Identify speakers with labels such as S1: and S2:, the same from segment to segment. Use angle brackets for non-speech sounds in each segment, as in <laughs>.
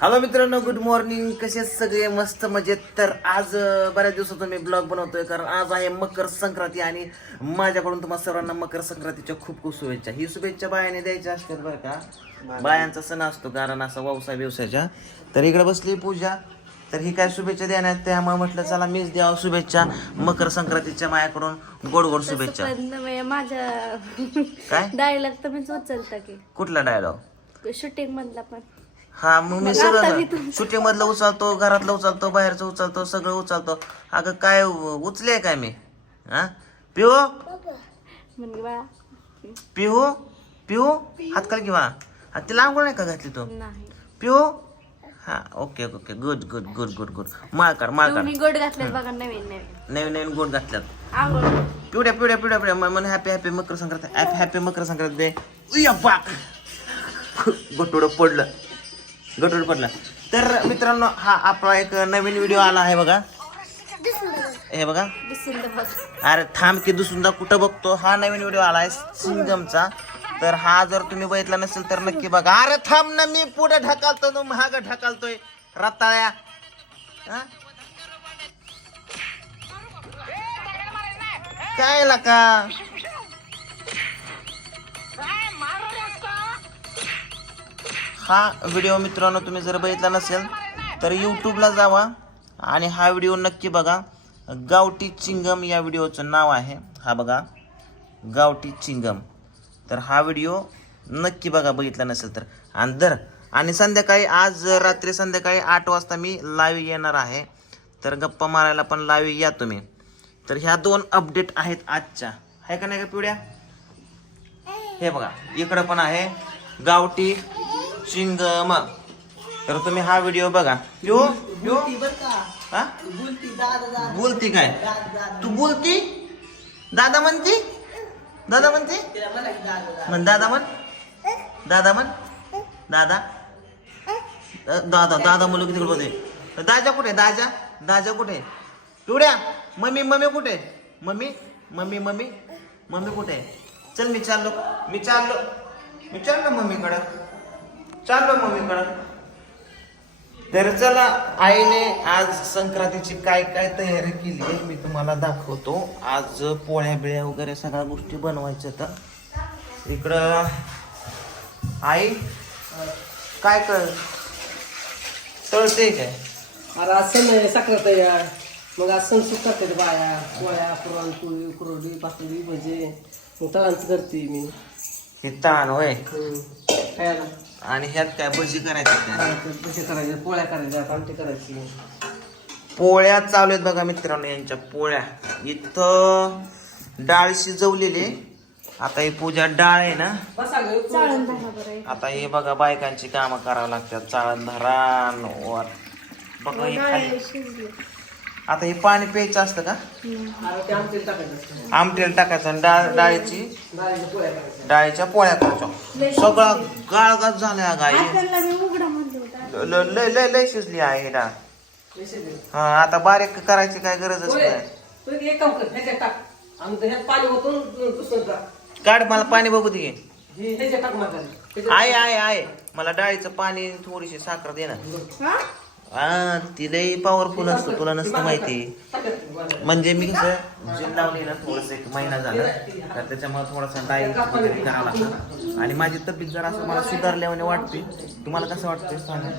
S1: Hello मित्रांनो good morning कसे सगळे? मस्त मजेत. तर आज बऱ्याच दिवसातून मी ब्लॉग बनवतोय. कारण आज आहे मकर संक्रांती आणि माझ्याकडून तुम्हाला सर्वांना मकर संक्रांतीच्या खूप खूप शुभेच्छा. ही शुभेच्छा बायाने द्यायच्या असतात बरं का? बायांचा सण असतो कारण असा व्यवसाय व्यवसायाच्या तर इकडे बसली पूजा. तर ही काय शुभेच्छा देण्यात? त्यामुळे म्हटलं चला मीच द्यावं शुभेच्छा. मकर संक्रांतीच्या माझ्याकडून गोड गोड शुभेच्छा.
S2: म्हणजे माझ्या
S1: काय?
S2: डायलॉग तर मीच उचलता की
S1: कुठला डायलॉग?
S2: शूटिंग मधला पण.
S1: हा मग मी सगळं शूटिंग मधलं उचलतो घरातलं उचलतो बाहेरचं उचलतो सगळं उचलतो. अगं काय उचले काय मी? हा? पिहू?
S2: बा
S1: पिहू? पिहू? हात काल किंवा हा ती लांब नाही का घातली तू?
S2: नाही.
S1: पिहू? हा okay okay good good good good good माळ काढ माळ काढ.
S2: गोड घातलेत बघा नवीन नवीन.
S1: नवीन नवीन गोड घातल्यात.
S2: आंघोळ.
S1: पिवड्या पिवड्या पिवड्या पिवड्या. मन happy happy Makar Sankrant happy happy Makar Sankrant दे. उया बाक <laughs> गटोड पडलं. गटूड पडला. तर मित्रांनो हा आपला एक नवीन व्हिडिओ आला आहे बघा. हे बघा. अरे थांब की दुसरा कुठं बघतो? हा नवीन व्हिडिओ आला आहे सिंगमचा. तर हा जर तुम्ही बघितला नसेल तर नक्की बघा. अरे थांब ना मी पुढे ढकलतो तो महाग ढकलतोय. रताळ्या. काय का हा व्हिडिओ मित्रांनो तुम्ही जर बघितला नसेल तर यूट्यूबला जावा आणि हा व्हिडिओ नक्की बघा. गावठी चिंगम या व्हिडिओचं नाव आहे. हा बघा. गावठी चिंगम. तर हा व्हिडिओ नक्की बघा बघितला नसेल तर. आणि दर आणि संध्याकाळी आज रात्री संध्याकाळी आठ वाजता मी लाईव्ह येणार आहे. तर गप्पा मारायला पण लाईव्ह या तुम्ही. तर ह्या दोन अपडेट आहेत आजच्या. आहे का नाही का पिवड्या हे बघा इकडं पण आहे. गावठी चिंगम तर तुम्ही हा व्हिडिओ बघा. यो यो. हा? बोलती काय? तू बोलती? दादा म्हणती? दादा म्हणते? म्हण दादा म्हण दादा म्हण. दादा दादा. दादा मुलं किती बोलते दाजा कुठे? दाजा? दाजा कुठे? पिवड्या मम्मी मम्मी कुठे? Mummy mummy mummy. मम्मी कुठे? चल मी चाललो. मी चाललो. मी चाललो मम्मीकडं. चाललो मम्मीकडं तर चला आईने आज संक्रांतीची काय काय तयारी केली आहे मी तुम्हाला दाखवतो. आज पोळ्या बिळ्या वगैरे सगळ्या गोष्टी बनवायच्या तर इकडं आई काय कर? तळते काय?
S3: अरे आज सण आहे साखर तयार. मग आज सण सुख करते बाया. पोळ्या पुरणपोळी कुरवडी पातळी भजे. मग तळांच करते मी.
S1: हे ताण होय.
S3: हम्म.
S1: आणि ह्यात काय भजी करायचं काय
S3: हा, करायचे पोळ्या करायच्या आमटी करायची
S1: पोळ्या चालू आहेत बघा मित्रांनो यांच्या पोळ्या. इथं डाळ शिजवलेली आता ही पूजा डाळ आहे ना?
S3: बसा गं,
S2: बरं.
S1: आता हे बघा बायकांची कामं करावं लागतात. चाळण धरान वर. बघा हे खाली
S2: डाळ शिजली.
S1: आता हे पाणी प्यायचं असतं का?
S3: असतं.
S1: आमटेल टाकायचं आणि डाळ डाळीची
S3: डाळीच्या पोळ्या करायच्या
S1: सगळं गाळगात झाल्या गाई
S2: त्याला मी उघडा म्हणले होता.
S1: ल- लय लय लय शिजली आहे ही डाळ. हा आता बारीक करायची काय गरजच
S3: पोळे,
S1: नाही.
S3: तू एक काम कर ह्याच्यात टाक. आणि ह्यात पाणी ओतून दुसरं टाक
S1: काढ मला पाणी बघू दे.
S3: हे
S1: आहे आहे आहे मला डाळीचं पाणी थोडीशी साखर दे ना.
S2: हा
S1: हा ती लई पॉवरफुल असतं तुला नसतं माहिती. म्हणजे मी कसं जिम लावली ना थोडस एक महिना झाला तर त्याच्यामुळे थोडासा डाएट वगैरे करावा आणि माझी तब्येत जरा असं मला सुधारल्याने वाटते. तुम्हाला कसं वाटतंय सांगा?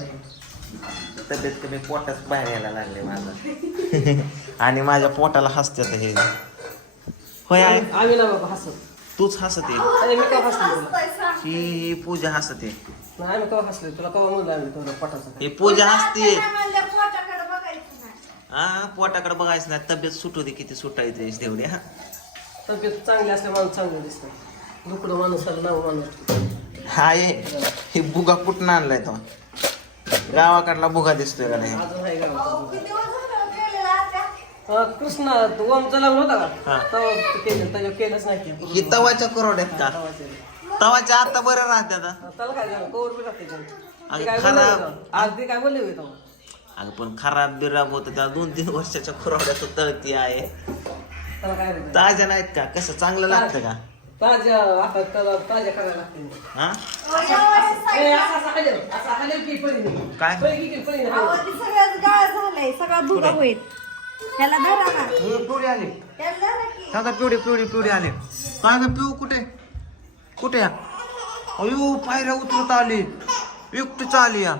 S1: तब्येत कमी पोटाच बाहेर यायला लागले माझं. <laughs> आणि माझ्या पोटाला हसते आता हे. होय.
S3: आम्ही ना बाबा हसत.
S1: तूच हसते.
S3: अरे मी केव्हा हसले तुला?
S1: ही ही पूजा हसते.
S3: नाही आम्ही केव्हा हसले? तुला केव्हा म्हणलं आम्ही तुला पटाचं
S1: ही पूजा हसते.
S2: पोटाकडे बघायचं नाही.
S1: हा पोटाकडे बघायचं नाही. तब्येत सुटू दे किती सुटायचं तेवढी हा
S3: तब्येत चांगली असल्या माणूस चांगलं दिसतं. दुकडं माणूस आलं नाव माणूस
S1: हाय हे बुगा कुठं आणलाय तो? गावाकडला बुगा दिसतोय का नाही?
S3: अजून हा, कृष्णा तो ओमचा लग्न होता
S1: हा.
S3: का तेव्हा ते केलं त्याच्यावर केलंच नाही.
S1: ही तवाच्या करोड्यात का
S3: तेव्हाचे.
S1: तवाच्या आता बरं राहते आता
S3: हा, त्याला काय झालं कवर बी राहते त्याला.
S1: अगं,
S3: ते काय
S1: खराब.
S3: होते? आज ते काय बोलले होते तेव्हा?
S1: अगं पण खराब बिराब होत त्या दोन तीन वर्षाच्या करोड्यात तळती आहे
S3: त्याला काय होतं?
S1: ताज्या नाहीत का कसं चांगलं लागतं का
S3: ताज्या आता त्याला ताज्या करायला लागते
S1: हा
S3: ए, असं असं हलव, असं हलव की पळीने.
S1: काय?
S3: पळी की पळीने हलव.
S2: अहो, ते सगळंच गाळ झालंय सगळा होईल धरा ना
S1: पिवडी आली.
S2: ह्याला धरा की
S1: सांगा पिवडी पिवडी पिवडी आले. काय ग पिऊ कुठे? कुठे या? अयो पायऱ्या उतरत आली. एकटीच आली या.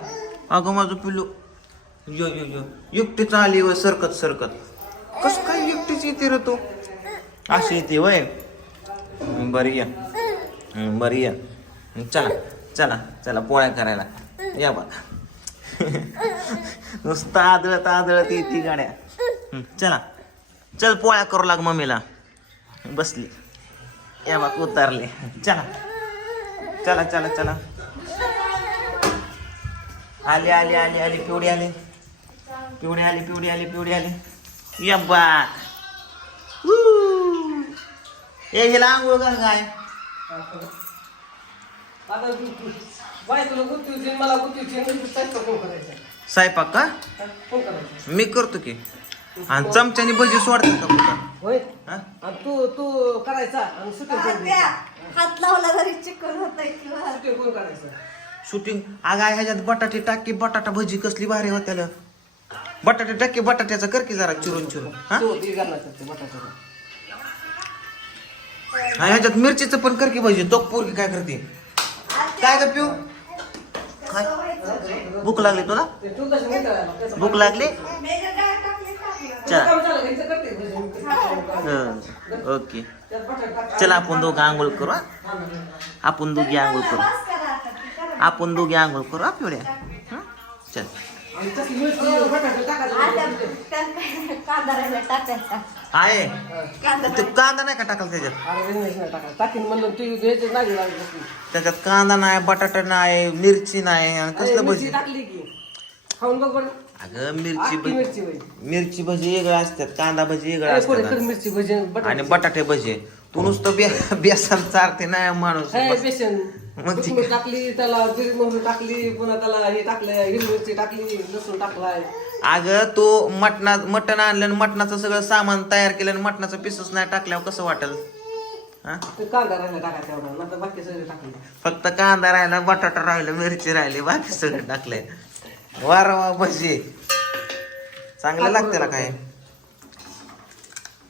S1: अगं माझं पिल्लू. यो यो यो. एकटीच आली व सरकत सरकत. कस काय एकटीच येते रे तू? अशी येते वय. बरी या. बरी या. चला चला चला पोळ्या करायला. या बघा. <laughs> नुसतं आदळत आदळत येते गाड्या. चला. चल पोळ्या करू लाग मम्मीला. बसली. या बघ उतरले. चला. चला चला चला. आली आली आली आली पिवडी आली. पिवडी आली पिवडी आली पिवडी आली. या बा ए हिला आंघोळ का काय
S3: स्वयंपाक
S1: का?
S3: हा?
S1: मी करतो की. आणि चमच्याने भजी सोडतात का कुठं?
S3: होय.
S1: हा?
S3: आणि तू तू करायचा आणि सुट्टी कोण
S2: त्या
S3: द्यायची?
S2: हात लावला तरी चिकन होतंय किंवा
S3: सुट्टी कोण करायचं?
S1: शूटिंग अगं आहे ह्याच्यात बटाटे टाकी बटाटा भजी कसली भारी होत्याला. बटाटे टाकी बटाट्याचं कर की जरा चिरून चिरून. हा?
S3: तू ते करणार ते बटाट्याला
S1: आणि ह्याच्यात मिरचीचं पण कर की भजी. तो पोरगी काय करते? काय कर पिऊ? काय? भूक लागली तुला?
S3: ते तू कसं नाही करायला कसं
S1: भूक लागली?
S2: मेजर
S1: हं, ओके. चला आपण दोघं आंघोळ करू. आपण दोघी आंघोळ करू. आपण दोघी आंघोळ करू हं? चल. आहे.
S2: कांदा
S1: ते कांदा नाही का टाकाल त्याच्यात. त्याच्यात कांदा नाही बटाटा नाही मिरची नाही कसलं
S3: मिरची
S1: भजी?
S3: टाकली की. खाऊन बघ
S1: अगं मिरची
S3: आखी
S1: भजी
S3: मिरची
S1: भजी. वेगळ्या असतात कांदा भजी
S3: कर
S1: असतात.
S3: मिरची भजी बटाटे
S1: आणि बटाटे भजी. तू नुसतं बे बेसन चारते नाही माणूस.
S3: हे बेसन.
S1: मग ती-
S3: कोथिंबीर टाकली त्याला जिरी मोहरी टाकली पुन्हा त्याला हे टाकलं हिरवी मिरची टाकली लसूण टाकलाय.
S1: अगं तू मटणा मटण आणलं आणि मटणाचं सगळं सामान तयार केलं आणि मटणाचं पिसच नाही टाकल्यावर कसं वाटेल? हा?
S3: ते कांदा राहिला टाकायचा एवढा नंतर बाकी सगळे टाकले.
S1: फक्त कांदा राहिला बटाटा राहिला मिरची राहिली बाकी सगळं टाकलंय. वारा वा भजी. चांगलं लागते ना काय?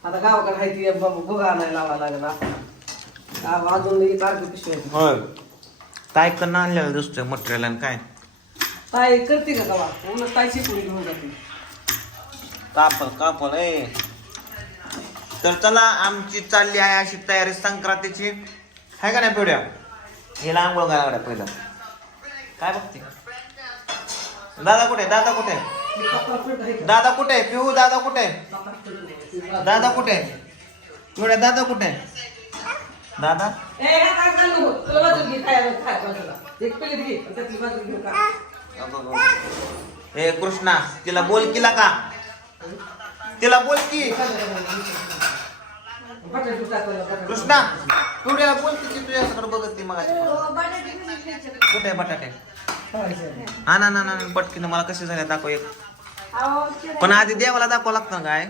S3: आता गावाकडे आहे ती बाबा बघा आणायला लावा लागेल. अजून एक अर्धी पिशवी आहे.
S1: होय. काय करणं आणलेलं दुसरं मटेरियल आणि काय?
S3: ताई करते का गावा उलट ताई शिकून घेऊन जाते.
S1: कापल कापल ए. तर चला आमची चालली आहे अशी तयारी संक्रांतीची. आहे का नाही पिढ्या हिला आंघोळ घाला गड्या पहिलं. काय बघते? दादा कुठे दादा कुठे दादा कुठे पिहू दादा कुठे दादा कुठे पिवड्या दादा कुठे दादा
S3: ए, हा
S1: कृष्णा तिला बोल किला का तिला बोल की. कृष्णा पिवड्याला बोल की ती तुझ्याकडे बघत ती मग
S2: हो?
S1: कुठे आहे बटाटे. हा ना ना ना पटकीनं मला कसे झाले दाखव एक. पण आधी देवाला दाखवा लागतं ना काय?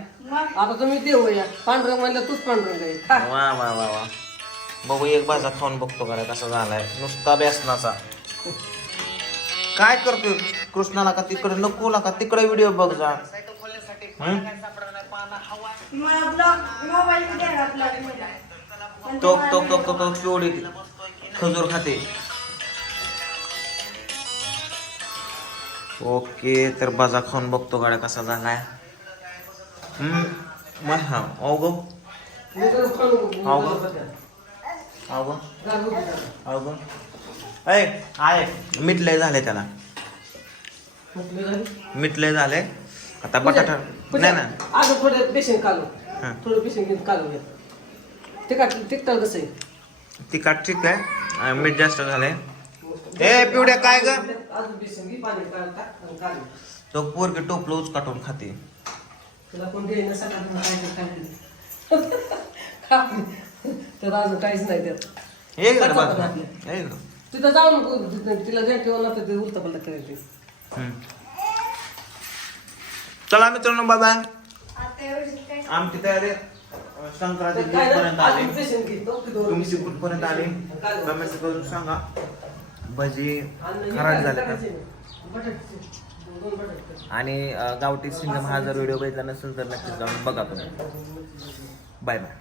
S3: आता तुम्ही देऊ या. पांढरंग म्हणलं तूच आहे. खा.
S1: वा वा वा वा. बघू एक भाजा खाऊन बघतो का कसा झालाय. नुसता बेसनाचा. काय करतोय कृष्णाला का तिकडे? नको का तिकडे व्हिडिओ बघ जा. हं?
S2: मला ब्लॉग मोबाईल मध्ये आहे
S1: तो तो तो तो तो खजूर खाते. ओके तर बाजा खाऊन बघतो गाड्या कसा झालाय. मग हा
S3: नको.
S1: हाव का? अवघ
S3: गार होती त्याला. म्हटलं झालं.
S1: आता बटाटा नाही ना
S3: अगं थोडं बेसन कालू
S1: हा.
S3: थोडं बेसन घेऊन कालू तिखट तिखट कसं आहे?
S1: तिखट ठीक आहे. मीठ जास्त झालंय. ए पिवड्या काय ग?
S3: अजून बेसन घे पाणी टाक आणि कालू
S1: तो पोरगे टोपलं उचकाटून खाते.
S3: तुला कोण देईन सकाळ तर अजून काहीच नाही त्यात
S1: इकडं
S3: कच्चा
S1: बाजूला.
S3: पण आपलं.
S1: इकडं.
S3: तिथं जाऊन तिला जण ठेवून तर ते उलट पलट करायचे
S1: हम्म. चला मित्रांनो बाबा
S2: काय
S1: आमची तयारी संक्रांती पर्यंत आले.
S3: की
S1: कुठपर्यंत आले. कमेंट करून सांगा. भजी खराब झाले का आणि गावठी सिंगम हा जर व्हिडिओ बघितला नसेल तर नक्कीच जाऊन बघा तुम्ही. Bye bye.